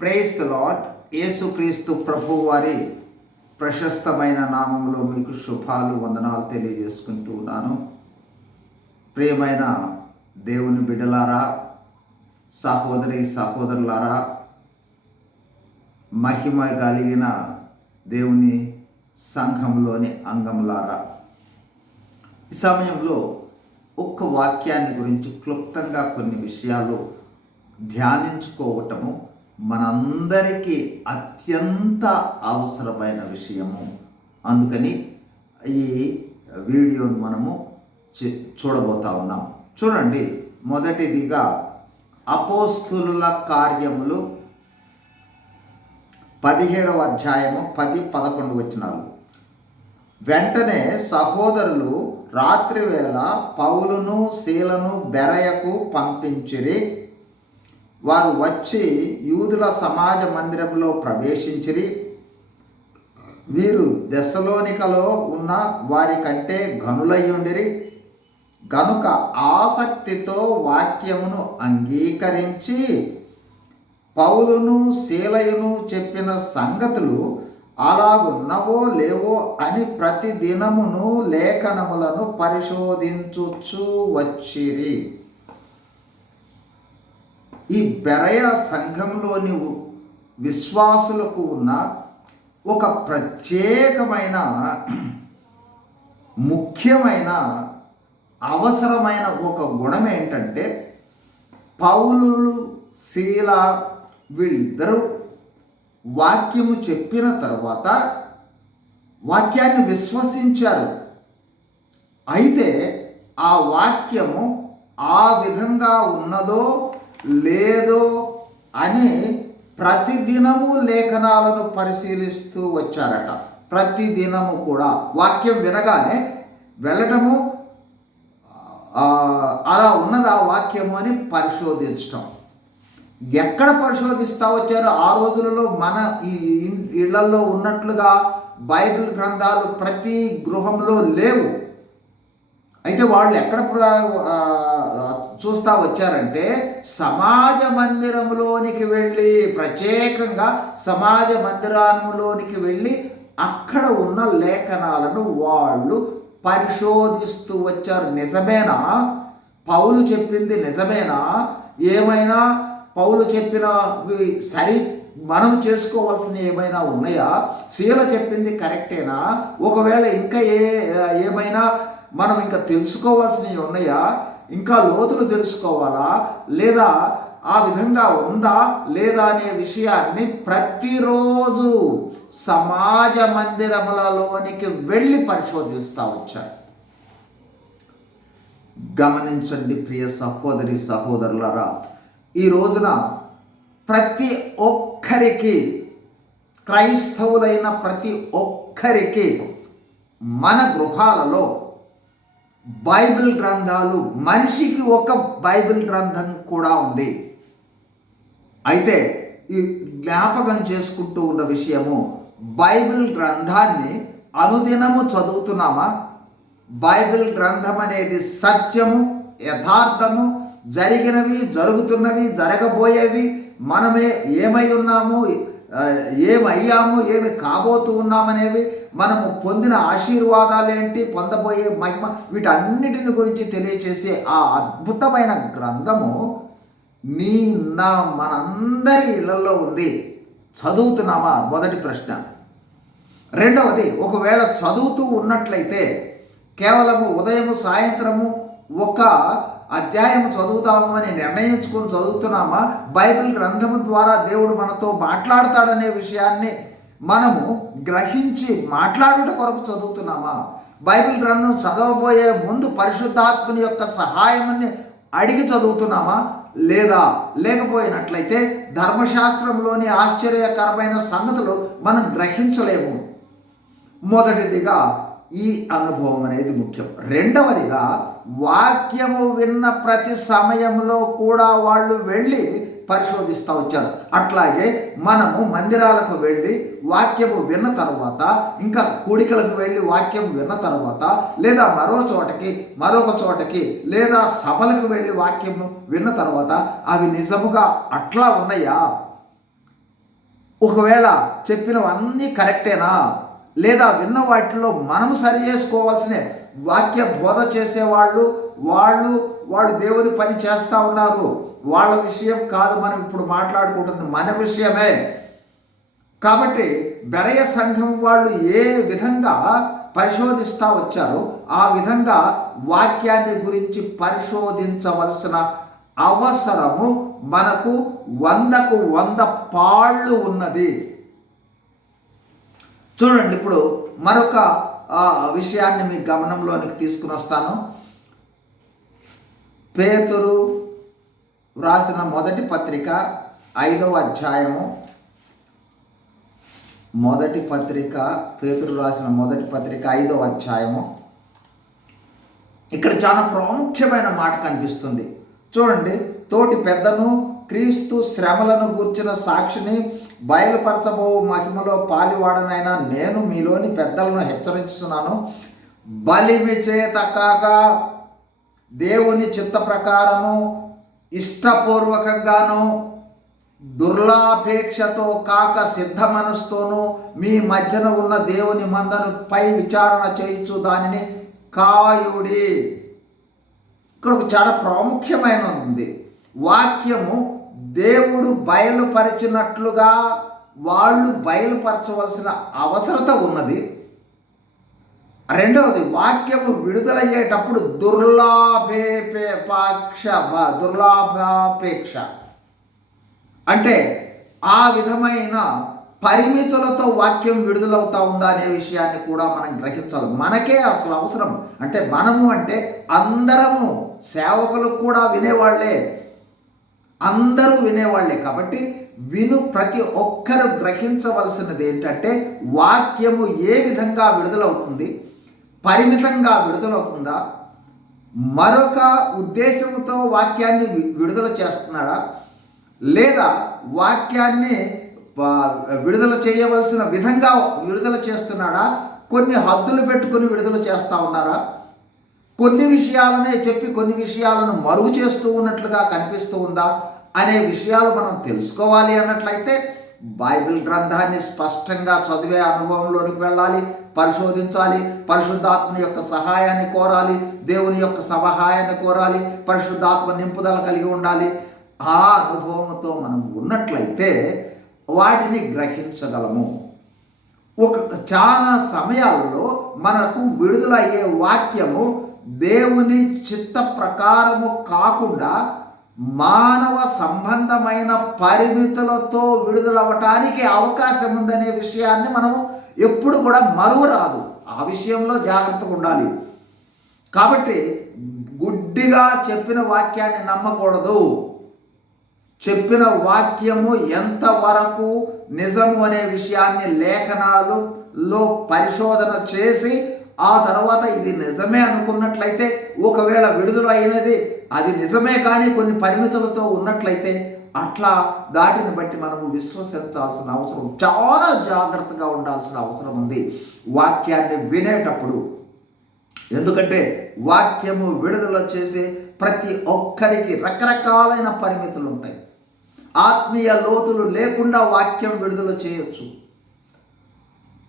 Praise the lord యేసుక్రీస్తు ప్రభు వారి ప్రశస్తమైన నామంలో మీకు శుభాలు వందనాలు తెలియజేసుకుంటూ ఉన్నాను. ప్రియమైన దేవుని బిడ్డలారా సహోదరి సహోదరులారా మహిమ కలిగిన దేవుని సంఘంలోని అంగములారా ఈ సమయంలో ఒక్క వాక్యాన్ని గురించి క్లుప్తంగా కొన్ని విషయాలు ధ్యానించుకోవటము మనందరికీ అత్యంత అవసరమైన విషయము. అందుకని ఈ వీడియోను మనము చూడబోతా ఉన్నాం. చూడండి మొదటిదిగా అపోస్తుల కార్యములు పదిహేడవ అధ్యాయము పది పదకొండు వచ్చినారు వెంటనే సహోదరులు రాత్రివేళ పౌలును శీలను బెరయకు పంపించిరి. వారు వచ్చి యూదుల సమాజ మందిరంలో ప్రవేశించిరి. వీరు దశలోనికలో ఉన్న వారి కంటే గనులయ్యుండిరి గనుక ఆసక్తితో వాక్యమును అంగీకరించి పౌలును శీలయును చెప్పిన సంగతులు అలాగున్నవో లేవో అని ప్రతి దినమును లేఖనములను పరిశోధించుచు వచ్చిరి. ఈ బెరయ సంఘంలోని విశ్వాసులకు ఉన్న ఒక ప్రత్యేకమైన ముఖ్యమైన అవసరమైన ఒక గుణం ఏంటంటే పౌలు శీల వీళ్ళిద్దరూ వాక్యము చెప్పిన తర్వాత వాక్యాన్ని విశ్వసించారు. అయితే ఆ వాక్యము ఆ విధంగా ఉన్నదో లేదో అని ప్రతిదినము లేఖనాలను పరిశీలిస్తూ వచ్చారట. ప్రతిదినము కూడా. వాక్యం వినగానే వెళ్ళటము అలా ఉన్నదా వాక్యము అని పరిశోధించటం. ఎక్కడ పరిశోధిస్తూ వచ్చారో? ఆ రోజులలో మన ఈ ఇళ్ళలో ఉన్నట్లుగా బైబిల్ గ్రంథాలు ప్రతి గృహంలో లేవు. అయితే వాళ్ళు ఎక్కడ చూస్తా వచ్చారంటే సమాజ మందిరంలోనికి వెళ్ళి ప్రత్యేకంగా సమాజ మందిరంలోనికి వెళ్ళి అక్కడ ఉన్న లేఖనాలను వాళ్ళు పరిశోధిస్తూ వచ్చారు. నిజమేనా? పౌలు చెప్పింది నిజమేనా? ఏమైనా పౌలు చెప్పిన సరి మనం చేసుకోవాల్సిన ఏమైనా ఉన్నాయా? శీల చెప్పింది కరెక్టేనా? ఒకవేళ ఇంకా ఏ ఏమైనా మనం ఇంకా తెలుసుకోవాల్సినవి ఉన్నాయా? ఇంకా లోతులు తెలుసుకోవాలా? లేదా ఆ విధంగా ఉందా? లేదా అనే విషయాన్ని ప్రతిరోజు సమాజ మందిరములలోనికి వెళ్ళి పరిశోధిస్తూ వచ్చారు గమనించండి ప్రియ సహోదరి సహోదరులారా ఈ రోజున ప్రతి ఒక్కరికి క్రైస్తవులైన ప్రతి ఒక్కరికి మన గృహాలలో బైబిల్ గ్రంథాలు మనిషికి ఒక బైబిల్ గ్రంథం కూడా ఉంది. అయితే ఈ జ్ఞాపకం చేసుకుంటూ ఉన్న విషయము బైబిల్ గ్రంథాన్ని అనుదినము చదువుతున్నామా? బైబిల్ గ్రంథం అనేది సత్యము యథార్థము జరిగినవి జరుగుతున్నవి జరగబోయేవి మనమే ఏమై ఉన్నాము ఆ, ఏమయ్యాము ఏమి కాబోతూ ఉన్నామనేవి మనము పొందిన ఆశీర్వాదాలు ఏంటి పొందబోయే మహిమ వీటన్నిటిని గురించి తెలియచేసే ఆ అద్భుతమైన గ్రంథము నీ నా మనందరి ఇళ్ళలో ఉంది. చదువుతున్నామా? మొదటి ప్రశ్న. రెండవది ఒకవేళ చదువుతూ ఉన్నట్లయితే కేవలము ఉదయము సాయంత్రము ఒక అధ్యాయం చదువుతాము అని నిర్ణయించుకొని చదువుతున్నామా? బైబిల్ గ్రంథం ద్వారా దేవుడు మనతో మాట్లాడతాడనే విషయాన్ని మనము గ్రహించి మాట్లాడుట కొరకు చదువుతున్నామా? బైబిల్ గ్రంథం చదవబోయే ముందు పరిశుద్ధాత్మని యొక్క సహాయమని అడిగి చదువుతున్నామా? లేదా? లేకపోయినట్లయితే ధర్మశాస్త్రంలోని ఆశ్చర్యకరమైన సంగతులు మనం గ్రహించలేము. మొదటిదిగా ఈ అనుభవం అనేది ముఖ్యం. రెండవదిగా వాక్యము విన్న ప్రతి సమయంలో కూడా వాళ్ళు వెళ్ళి పరిశోధిస్తూ వచ్చారు. అట్లాగే మనము మందిరాలకు వెళ్ళి వాక్యము విన్న తర్వాత ఇంకా కోడికలకు వెళ్ళి వాక్యం విన్న తర్వాత లేదా మరో చోటకి మరొక చోటకి లేదా సభలకు వెళ్ళి వాక్యము విన్న తర్వాత అవి నిజముగా అట్లా ఉన్నాయా? ఒకవేళ చెప్పినవన్నీ కరెక్టేనా? లేదా విన్న వాటిలో మనం సరి చేసుకోవాల్సిన వాక్య బోధ చేసేవాళ్ళు వాళ్ళు వాళ్ళు దేవుని పని చేస్తూ ఉన్నారు. వాళ్ళ విషయం కాదు మనం ఇప్పుడు మాట్లాడుకుంటుంది మన విషయమే. కాబట్టి బెరయ సంఘం వాళ్ళు ఏ విధంగా పరిశోధిస్తూ వచ్చారో ఆ విధంగా వాక్యాన్ని గురించి పరిశోధించవలసిన అవసరము మనకు వందకు వంద పాళ్ళు ఉన్నది. చూడండి ఇప్పుడు మరొక ఆ, విషయాన్ని మీ గమనంలోనికి తీసుకుని వస్తాను. పేతురు వ్రాసిన మొదటి పత్రిక ఐదవ అధ్యాయము. మొదటి పత్రిక పేతురు రాసిన మొదటి పత్రిక ఐదవ అధ్యాయము. ఇక్కడ చాలా ప్రాముఖ్యమైన మాట కనిపిస్తుంది. చూడండి తోటి పెద్దను క్రీస్తు శ్రమలను గూర్చిన సాక్షిని బయలుపరచబో మహిమలో పాలివాడనైనా నేను మీలోని పెద్దలను హెచ్చరించుతున్నాను బలిమి చేత కాక దేవుని చిత్త ప్రకారము ఇష్టపూర్వకంగాను దుర్లాపేక్షతో కాక సిద్ధ మనసుతోనూ మీ మధ్యన ఉన్న దేవుని మందను పై విచారణ చేయించు దానిని కాయుడి. ఇక్కడ ఒక చాలా ప్రాముఖ్యమైన ఉంది వాక్యము దేవుడు బయలుపరిచినట్లుగా వాళ్ళు బయలుపరచవలసిన అవసరత ఉన్నది. రెండవది వాక్యము విడుదలయ్యేటప్పుడు దుర్లాభేపేపాక్ష దుర్లాభాపేక్ష. అంటే ఆ విధమైన పరిమితులతో వాక్యం విడుదలవుతా ఉందా అనే విషయాన్ని కూడా మనం గ్రహించాలి. మనకే అసలు అవసరం. అంటే మనము అంటే అందరము సేవకులు కూడా వినేవాళ్ళే. అందరూ వినేవాళ్ళే. కాబట్టి విను ప్రతి ఒక్కరు గ్రహించవలసినది ఏంటంటే వాక్యము ఏ విధంగా విడుదలవుతుంది పరిమితంగా విడుదలవుతుందా మరొక ఉద్దేశంతో వాక్యాన్ని విడుదల చేస్తున్నాడా లేదా వాక్యాన్ని విడుదల చేయవలసిన విధంగా విడుదల చేస్తున్నాడా కొన్ని హద్దులు పెట్టుకొని విడుదల చేస్తా ఉన్నారా కొన్ని విషయాలనే చెప్పి కొన్ని విషయాలను మరుగు చేస్తూ ఉన్నట్లుగా కనిపిస్తూ ఉందా అనే విషయాలు మనం తెలుసుకోవాలి అన్నట్లయితే బైబిల్ గ్రంథాన్ని స్పష్టంగా చదివే అనుభవంలోనికి వెళ్ళాలి పరిశోధించాలి పరిశుద్ధాత్మ యొక్క సహాయాన్ని కోరాలి దేవుని యొక్క సహాయాన్ని కోరాలి పరిశుద్ధాత్మ నింపుదల కలిగి ఉండాలి. ఆ అనుభవంతో మనం ఉన్నట్లయితే వాటిని గ్రహించగలము. ఒక చాలా సమయాల్లో మనకు విడుదలయ్యే వాక్యము దేవుని చిత్త ప్రకారము కాకుండా మానవ సంబంధమైన పరిమితులతో విడుదలవ్వటానికి అవకాశం ఉందనే విషయాన్ని మనము ఎప్పుడు కూడా మరువరాదు. ఆ విషయంలో జాగ్రత్తగా ఉండాలి. కాబట్టి గుడ్డిగా చెప్పిన వాక్యాన్ని నమ్మకూడదు. చెప్పిన వాక్యము ఎంతవరకు నిజము అనే విషయాన్ని లేఖనాలలో పరిశోధన చేసి ఆ తర్వాత ఇది నిజమే అనుకున్నట్లయితే ఒకవేళ విడుదల అయినది అది నిజమే కానీ కొన్ని పరిమితులతో ఉన్నట్లయితే అట్లా దాటిని బట్టి మనము విశ్వసించాల్సిన అవసరం చాలా జాగ్రత్తగా ఉండాల్సిన అవసరం ఉంది వాక్యాన్ని వినేటప్పుడు. ఎందుకంటే వాక్యము విడుదల చేసే ప్రతి ఒక్కరికి రకరకాలైన పరిమితులు ఉంటాయి ఆత్మీయ లోతులు లేకుండా వాక్యం విడుదల చేయొచ్చు.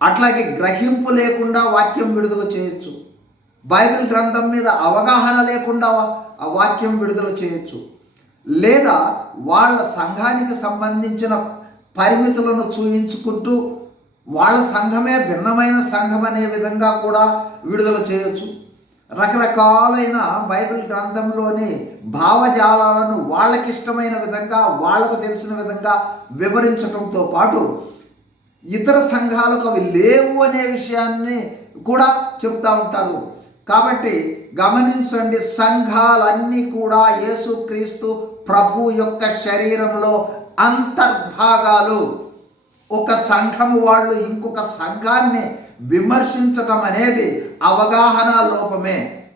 అట్లాగే గ్రహింపు లేకుండా వాక్యం విడుదల చేయొచ్చు. బైబిల్ గ్రంథం మీద అవగాహన లేకుండా ఆ వాక్యం విడుదల చేయొచ్చు. లేదా వాళ్ళ సంఘానికి సంబంధించిన పరిమితులను చూయించుకుంటూ వాళ్ళ సంఘమే భిన్నమైన సంఘం అనే విధంగా కూడా విడుదల చేయొచ్చు. రకరకాలైన బైబిల్ గ్రంథంలోని భావజాలాలను వాళ్ళకిష్టమైన విధంగా వాళ్ళకు తెలిసిన విధంగా వివరించడంతో పాటు ఇతర సంఘాలకు అవి లేవు అనే విషయాన్ని కూడా చెప్తా ఉంటారు. కాబట్టి గమనించండి సంఘాలన్నీ కూడా యేసుక్రీస్తు ప్రభు యొక్క శరీరంలో అంతర్భాగాలు. ఒక సంఘము వాళ్ళు ఇంకొక సంఘాన్ని విమర్శించటం అనేది అవగాహన లోపమే.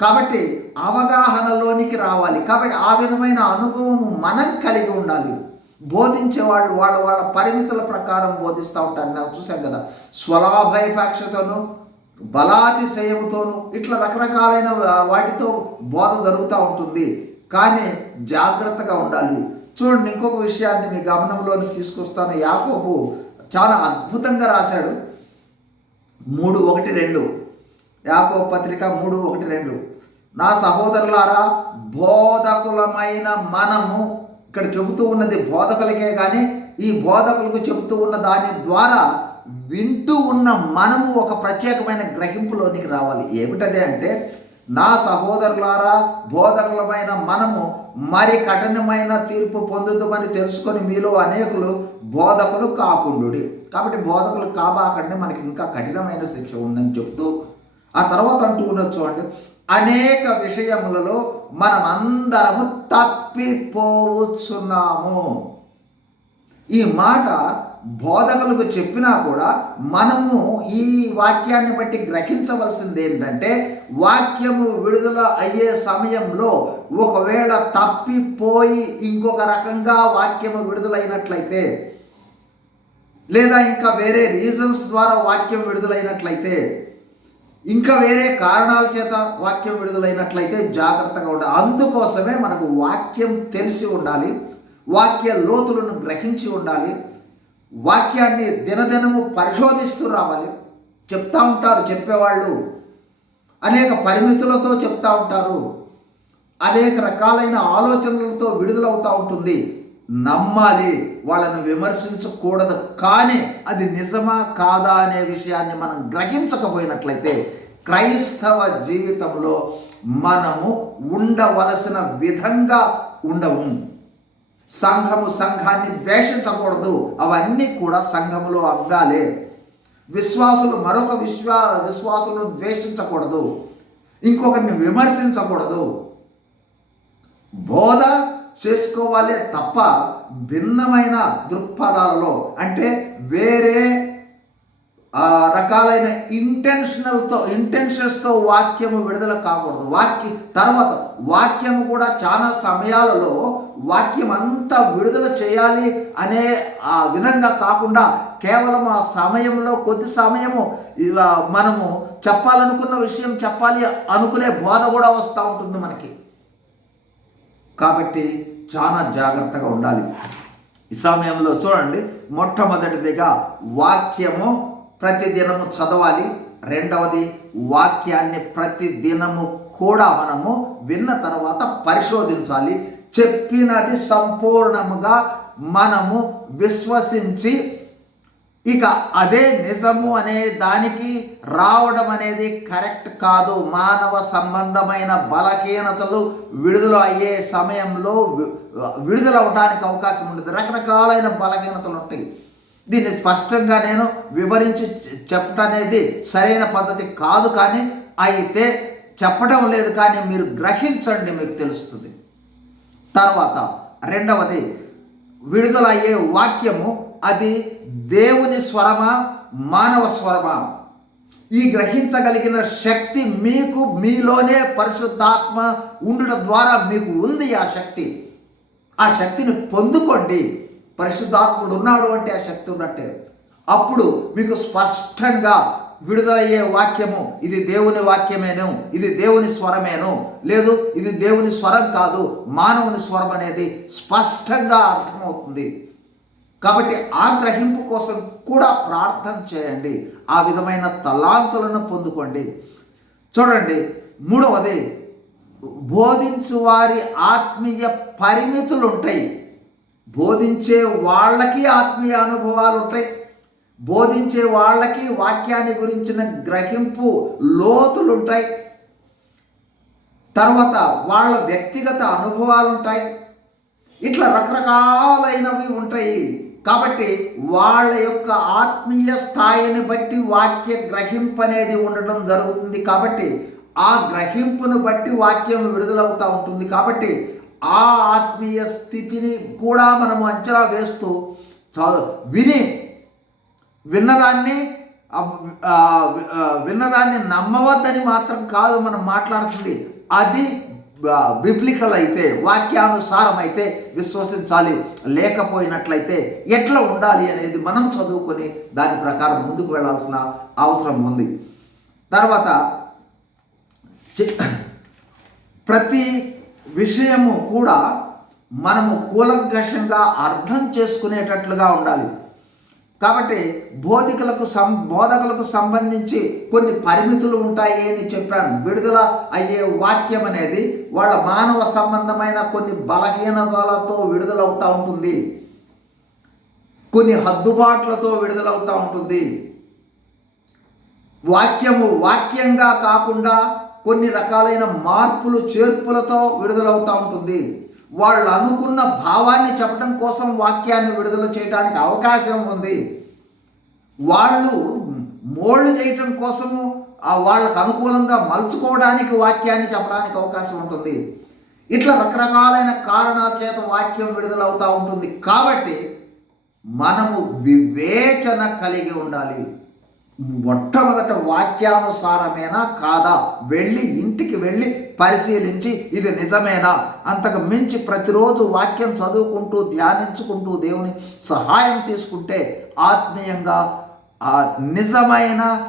కాబట్టి అవగాహనలోనికి రావాలి. కాబట్టి ఆ విధమైన అనుభవం మనం కలిగి ఉండాలి. బోధించే వాళ్ళు వాళ్ళ వాళ్ళ పరిమితుల ప్రకారం బోధిస్తూ ఉంటారు. నాకు చూసాం కదా స్వలాభయపాక్షతోను బలాతిశయముతోను ఇట్లా రకరకాలైన వాటితో బోధ జరుగుతూ ఉంటుంది. కానీ జాగ్రత్తగా ఉండాలి. చూడండి ఇంకొక విషయాన్ని మీ గమనంలోకి తీసుకొస్తాను. యాకోబు చాలా అద్భుతంగా రాశాడు. మూడు ఒకటి రెండు. యాకో పత్రిక మూడు ఒకటి రెండు. నా సహోదరులారా బోధకులమైన మనము ఇక్కడ చెబుతూ ఉన్నది బోధకులకే కానీ ఈ బోధకులకు చెబుతూ ఉన్న దాని ద్వారా వింటూ ఉన్న మనము ఒక ప్రత్యేకమైన గ్రహింపులోనికి రావాలి. ఏమిటదే అంటే నా సహోదరులారా బోధకులమైన మనము మరి కఠినమైన తీర్పు పొందుదామని తెలుసుకొని మీలో అనేకులు బోధకులు కాకుండుడి. కాబట్టి బోధకులు కాబాకండి మనకి ఇంకా కఠినమైన శిక్ష ఉందని చెబుతూ ఆ తర్వాత అంటూ ఉన్నది చూడండి అనేక విషయములలో మనమందరము తప్పిపోవచ్చున్నాము. ఈ మాట బోధకులకు చెప్పినా కూడా మనము ఈ వాక్యాన్ని బట్టి గ్రహించవలసింది ఏంటంటే వాక్యము విడుదల అయ్యే సమయంలో ఒకవేళ తప్పిపోయి ఇంకొక రకంగా వాక్యము విడుదలైనట్లయితే లేదా ఇంకా వేరే రీజన్స్ ద్వారా వాక్యం విడుదలైనట్లయితే ఇంకా వేరే కారణాల చేత వాక్యం విడుదలైనట్లయితే జాగ్రత్తగా ఉండాలి. అందుకోసమే మనకు వాక్యం తెలిసి ఉండాలి. వాక్య లోతులను గ్రహించి ఉండాలి. వాక్యాన్ని దినదినము పరిశోధిస్తూ రావాలి. చెప్తా ఉంటారు చెప్పేవాళ్ళు. అనేక పరిమితులతో చెప్తా ఉంటారు. అనేక రకాలైన ఆలోచనలతో విడుదలవుతూ ఉంటుంది. నమ్మాలి వాళ్ళని విమర్శించకూడదు. కానీ అది నిజమా కాదా అనే విషయాన్ని మనం గ్రహించకపోయినట్లయితే క్రైస్తవ జీవితంలో మనము ఉండవలసిన విధంగా ఉండము. సంఘము సంఘాన్ని ద్వేషించకూడదు. అవన్నీ కూడా సంఘములో అంగాలే. విశ్వాసులు మరొక విశ్వా విశ్వాసులను ద్వేషించకూడదు. ఇంకొకరిని విమర్శించకూడదు. బోధ చేసుకోవాలే తప్ప భిన్నమైన దృక్పథాలలో అంటే వేరే ఆ రకాలైన ఇంటెన్షనల్తో ఇంటెన్షన్స్తో వాక్యము విడుదల కాకూడదు. వాక్య తర్వాత వాక్యము కూడా చాలా సమయాలలో వాక్యం అంతా విడుదల చేయాలి అనే ఆ విధంగా కాకుండా కేవలం ఆ సమయంలో కొద్ది సమయము ఇలా మనము చెప్పాలనుకున్న విషయం చెప్పాలి అనుకునే బోధ కూడా వస్తూ ఉంటుంది మనకి. కాబట్టి చాలా జాగ్రత్తగా ఉండాలి. ఈ సమయంలో చూడండి మొట్టమొదటిదిగా వాక్యము ప్రతిదినము చదవాలి. రెండవది వాక్యాన్ని ప్రతిదినము కూడా మనము విన్న తర్వాత పరిశోధించాలి. చెప్పినది సంపూర్ణముగా మనము విశ్వసించి ఇక అదే నిజము అనే దానికి రావడం అనేది కరెక్ట్ కాదు. మానవ సంబంధమైన బలహీనతలు విడుదల అయ్యే సమయంలో విడుదల అవడానికి అవకాశం ఉంటుంది రకరకాలైన బలహీనతలు ఉంటాయి. దీన్ని స్పష్టంగా నేను వివరించి చెప్పడం అనేది సరైన పద్ధతి కాదు కానీ అయితే చెప్పడం లేదు కానీ మీరు గ్రహించండి మీకు తెలుస్తుంది. తర్వాత రెండవది విడుదల అయ్యే వాక్యము అది దేవుని స్వరమా మానవ స్వరమా? ఈ గ్రహించగలిగిన శక్తి మీకు మీలోనే పరిశుద్ధాత్మ ఉండడం ద్వారా మీకు ఉంది ఆ శక్తి. ఆ శక్తిని పొందుకోండి. పరిశుద్ధాత్ముడు ఉన్నాడు అంటే ఆ శక్తి ఉన్నట్టే. అప్పుడు మీకు స్పష్టంగా విడుదలయ్యే వాక్యము ఇది దేవుని వాక్యమేను ఇది దేవుని స్వరమేను. లేదు ఇది దేవుని స్వరం కాదు మానవుని స్వరం అనేది స్పష్టంగా అర్థమవుతుంది. కాబట్టి ఆ గ్రహింపు కోసం కూడా ప్రార్థన చేయండి. ఆ విధమైన తలాంతులను పొందుకోండి. చూడండి మూడవది బోధించు వారి ఆత్మీయ పరిమితులు ఉంటాయి బోధించే వాళ్ళకి ఆత్మీయ అనుభవాలు ఉంటాయి బోధించే వాళ్ళకి వాక్యాన్ని గురించిన గ్రహింపు లోతులు ఉంటాయి తర్వాత వాళ్ళ వ్యక్తిగత అనుభవాలు ఉంటాయి ఇట్లా రకరకాలైనవి ఉంటాయి. కాబట్టి వాళ్ళ యొక్క ఆత్మీయ స్థాయిని బట్టి వాక్య గ్రహింపు అనేది ఉండడం జరుగుతుంది. కాబట్టి ఆ గ్రహింపును బట్టి వాక్యం విడుదలవుతూ ఉంటుంది. కాబట్టి ఆ ఆత్మీయ స్థితిని కూడా మనము అంచనా వేస్తూ చదువు విని విన్నదాన్ని విన్నదాన్ని నమ్మవద్దని మాత్రం కాదు మనం మాట్లాడుతుంది. అది బిబ్లికల్ అయితే వాక్యానుసారం అయితే విశ్వసించాలి. లేకపోయినట్లయితే ఎట్లా ఉండాలి అనేది మనం చదువుకొని దాని ప్రకారం ముందుకు వెళ్ళాల్సిన అవసరం ఉంది. తర్వాత ప్రతి విషయము కూడా మనము కూలంకషంగా అర్థం చేసుకునేటట్లుగా ఉండాలి. కాబట్టి బోధికలకు సం బోధకులకు సంబంధించి కొన్ని పరిమితులు ఉంటాయి అని చెప్పాను. విడుదల అయ్యే వాక్యం అనేది వాళ్ళ మానవ సంబంధమైన కొన్ని బలహీనతలతో విడుదలవుతూ ఉంటుంది. కొన్ని హద్దుబాట్లతో విడుదలవుతూ ఉంటుంది. వాక్యము వాక్యంగా కాకుండా కొన్ని రకాలైన మార్పులు చేర్పులతో విడుదలవుతూ ఉంటుంది. వాళ్ళు అనుకున్న భావాన్ని చెప్పడం కోసం వాక్యాన్ని విడుదల చేయడానికి అవకాశం ఉంది. వాళ్ళు మోల్డ్ చేయటం కోసము వాళ్ళకు అనుకూలంగా మలుచుకోవడానికి వాక్యాన్ని చెప్పడానికి అవకాశం ఉంటుంది. ఇట్లా రకరకాలైన కారణాల చేత వాక్యం విడుదలవుతూ ఉంటుంది. కాబట్టి మనము వివేచన కలిగి ఉండాలి. మొట్టమొదట వాక్యానుసారమేనా కాదా? వెళ్ళి ఇంటికి వెళ్ళి పరిశీలించి ఇది నిజమేనా? అంతకు మించి ప్రతిరోజు వాక్యం చదువుకుంటూ ధ్యానించుకుంటూ దేవుని సహాయం తీసుకుంటే ఆత్మీయంగా ఆ నిజమైన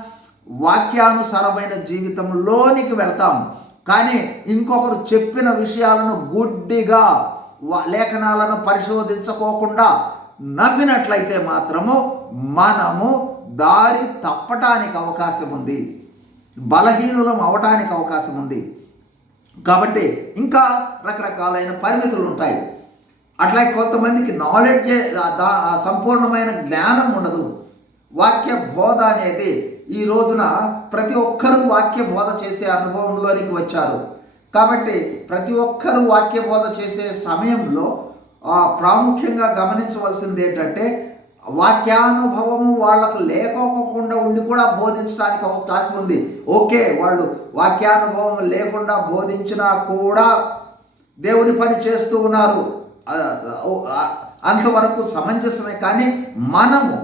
వాక్యానుసారమైన జీవితంలోనికి వెళ్తాం. కానీ ఇంకొకరు చెప్పిన విషయాలను గుడ్డిగా లేఖనాలను పరిశోధించుకోకుండా నమ్మినట్లయితే మాత్రము మనము దారి తప్పటానికి అవకాశం ఉంది. బలహీనులం అవటానికి అవకాశం ఉంది. కాబట్టి ఇంకా రకరకాలైన పరిమితులు ఉంటాయి. అట్లా కొంతమందికి నాలెడ్జ్ సంపూర్ణమైన జ్ఞానం ఉండదు. వాక్య బోధ అనేది ఈ రోజున ప్రతి ఒక్కరూ వాక్య బోధ చేసే అనుభవంలోనికి వచ్చారు. కాబట్టి ప్రతి ఒక్కరూ వాక్య బోధ చేసే సమయంలో ప్రాముఖ్యంగా గమనించవలసింది ఏంటంటే వాక్యానుభవము వాళ్ళకు లేకోకుండా ఉండి కూడా బోధించడానికి అవకాశం ఉంది. ఓకే వాళ్ళు వాక్యానుభవం లేకుండా బోధించినా కూడా దేవుని పని చేస్తూ ఉన్నారు. అంతవరకు సమంజసమే కానీ మనము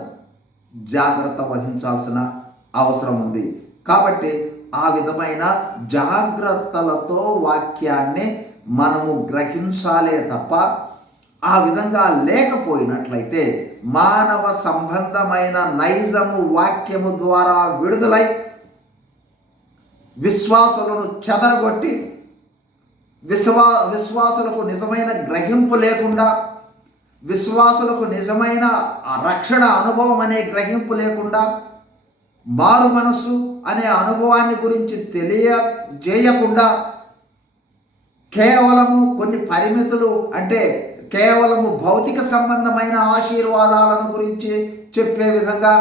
జాగ్రత్త వహించాల్సిన అవసరం ఉంది. కాబట్టి ఆ విధమైన జాగ్రత్తలతో వాక్యాన్ని మనము గ్రహించాలే తప్ప ఆ విధంగా లేకపోయినట్లయితే మానవ సంబంధమైన నైజము వాక్యము ద్వారా విడుదలై విశ్వాసులను చెదరగొట్టి విశ్వా విశ్వాసులకు నిజమైన గ్రహింపు లేకుండా విశ్వాసులకు నిజమైన రక్షణ అనుభవం అనే గ్రహింపు లేకుండా మారు మనసు అనే అనుభవాన్ని గురించి తెలియజేయకుండా కేవలము కొన్ని పరిమితులు అంటే కేవలము భౌతిక సంబంధమైన ఆశీర్వాదాలను గురించి చెప్పే విధంగా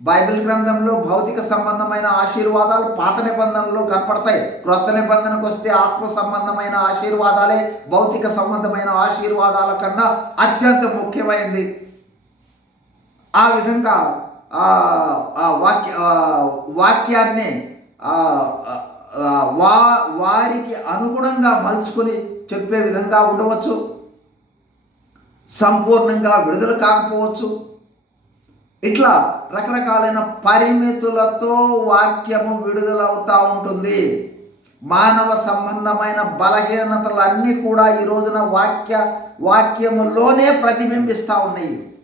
బైబిల్ గ్రంథంలో భౌతిక సంబంధమైన ఆశీర్వాదాలు పాత నిబంధనలో కనపడతాయి. క్రొత్త నిబంధనకు వస్తే ఆత్మ సంబంధమైన ఆశీర్వాదాలే భౌతిక సంబంధమైన ఆశీర్వాదాల కన్నా అత్యంత ముఖ్యమైనది ఆ విధంగా ఆ వాక్య వాక్యాన్ని వా వారికి అనుగుణంగా మలుచుకొని చెప్పే విధంగా ఉండవచ్చు. సంపూర్ణంగా విడుదల కాకపోవచ్చు. ఇట్లా రకరకాలైన పరిమితులతో వాక్యము విడుదలవుతూ ఉంటుంది. మానవ సంబంధమైన బలహీనతలన్నీ కూడా ఈ రోజున వాక్య వాక్యములోనే ప్రతిబింబిస్తూ ఉన్నాయి.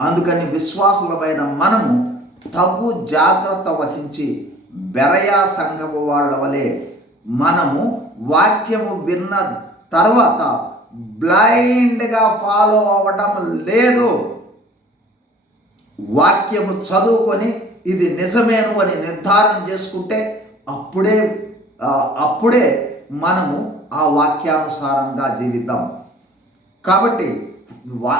అందుకని విశ్వాసులమైన మనము తగు జాగ్రత్త వహించి బెరయా సంఘము వాళ్ళ వలె మనము వాక్యము విన్న తర్వాత బ్లైండ్గా ఫాలో అవ్వటం లేదు. వాక్యము చదువుకొని ఇది నిజమేను అని నిర్ధారణ చేసుకుంటే అప్పుడే అప్పుడే మనము ఆ వాక్యానుసారంగా జీవితం. కాబట్టి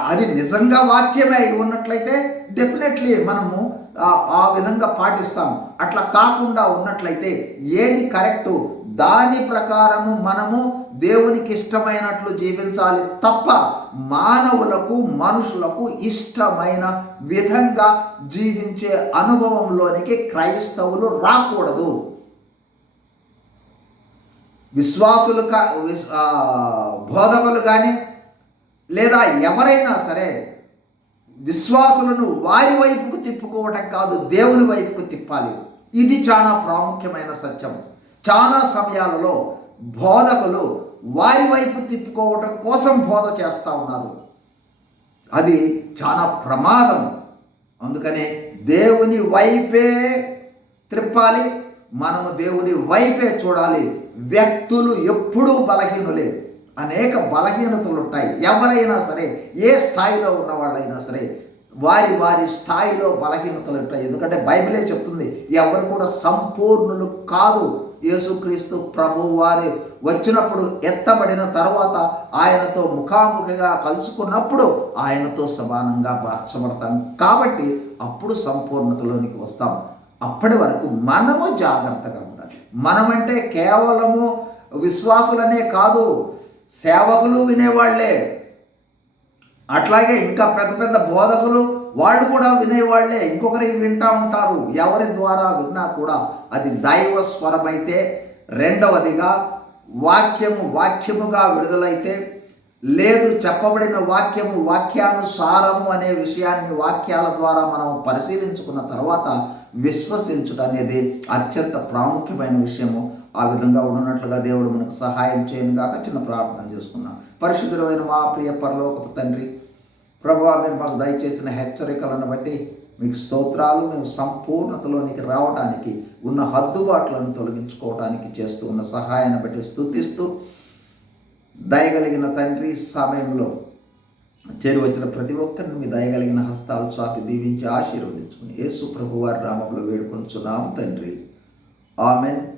అది నిజంగా వాక్యమే. అయి ఉన్నట్లయితే డెఫినెట్లీ మనము ఆ- విధంగా పాటిస్తాం. అట్లా కాకుండా ఉన్నట్లయితే ఏది కరెక్టు దాని ప్రకారము మనము దేవునికి ఇష్టమైనట్లు జీవించాలి తప్ప మానవులకు మనుషులకు ఇష్టమైన విధంగా జీవించే అనుభవంలోనికి క్రైస్తవులు రాకూడదు. విశ్వాసులు కా బోధకులు కానీ లేదా ఎవరైనా సరే విశ్వాసులను వారి వైపుకు తిప్పుకోవటం కాదు దేవుని వైపుకు తిప్పాలి. ఇది చాలా ప్రాముఖ్యమైన సత్యం. చాలా సమయాలలో బోధకులు వారి వైపు తిప్పుకోవటం కోసం బోధ చేస్తూ ఉన్నారు. అది చాలా ప్రమాదం. అందుకనే దేవుని వైపే త్రిప్పాలి మనము దేవుని వైపే చూడాలి. వ్యక్తులు ఎప్పుడూ బలహీనులే. అనేక బలహీనతలు ఉంటాయి ఎవరైనా సరే ఏ స్థాయిలో ఉన్న వాళ్ళైనా సరే వారి వారి స్థాయిలో బలహీనతలు ఉంటాయి ఎందుకంటే బైబిలే చెప్తుంది ఎవరు కూడా సంపూర్ణులు కాదు. యేసుక్రీస్తు ప్రభు వారి వచ్చినప్పుడు ఎత్తబడిన తర్వాత ఆయనతో ముఖాముఖిగా కలుసుకున్నప్పుడు ఆయనతో సమానంగా మార్చబడతాం కాబట్టి అప్పుడు సంపూర్ణతలోనికి వస్తాం. అప్పటి వరకు మనము జాగ్రత్తగా ఉండాలి. మనమంటే కేవలము విశ్వాసులనే కాదు. సేవకులు వినేవాళ్ళే. అట్లాగే ఇంకా పెద్ద పెద్ద బోధకులు వాళ్ళు కూడా వినేవాళ్ళే. ఇంకొకరికి వింటా ఉంటారు. ఎవరి ద్వారా విన్నా కూడా అది దైవ స్వరమైతే రెండవదిగా వాక్యము వాక్యముగా విడుదలైతే లేదు చెప్పబడిన వాక్యము వాక్యానుసారము అనే విషయాన్ని వాక్యాల ద్వారా మనం పరిశీలించుకున్న తర్వాత విశ్వసించుట అనేది అత్యంత ప్రాముఖ్యమైన విషయము. ఆ విధంగా ఉన్నట్లుగా దేవుడు మనకు సహాయం చేయను కాక చిన్న ప్రార్థన చేసుకున్నాం. పరిశుద్ధులైన మా ప్రియ పరలోక తండ్రి ప్రభా మీరు మాకు దయచేసిన హెచ్చరికలను బట్టి మీకు స్తోత్రాలు మేము సంపూర్ణతలోనికి రావడానికి ఉన్న హద్దుబాట్లను తొలగించుకోవడానికి చేస్తూ ఉన్న సహాయాన్ని బట్టి స్థుతిస్తూ దయగలిగిన తండ్రి సమయంలో చేరి వచ్చిన ప్రతి ఒక్కరిని మీ దయగలిగిన హస్తాలు చాపి దీవించి ఆశీర్వదించుకుని యేసు ప్రభు వారి నామంలో వేడుకొంచున్నాము తండ్రి. Amen.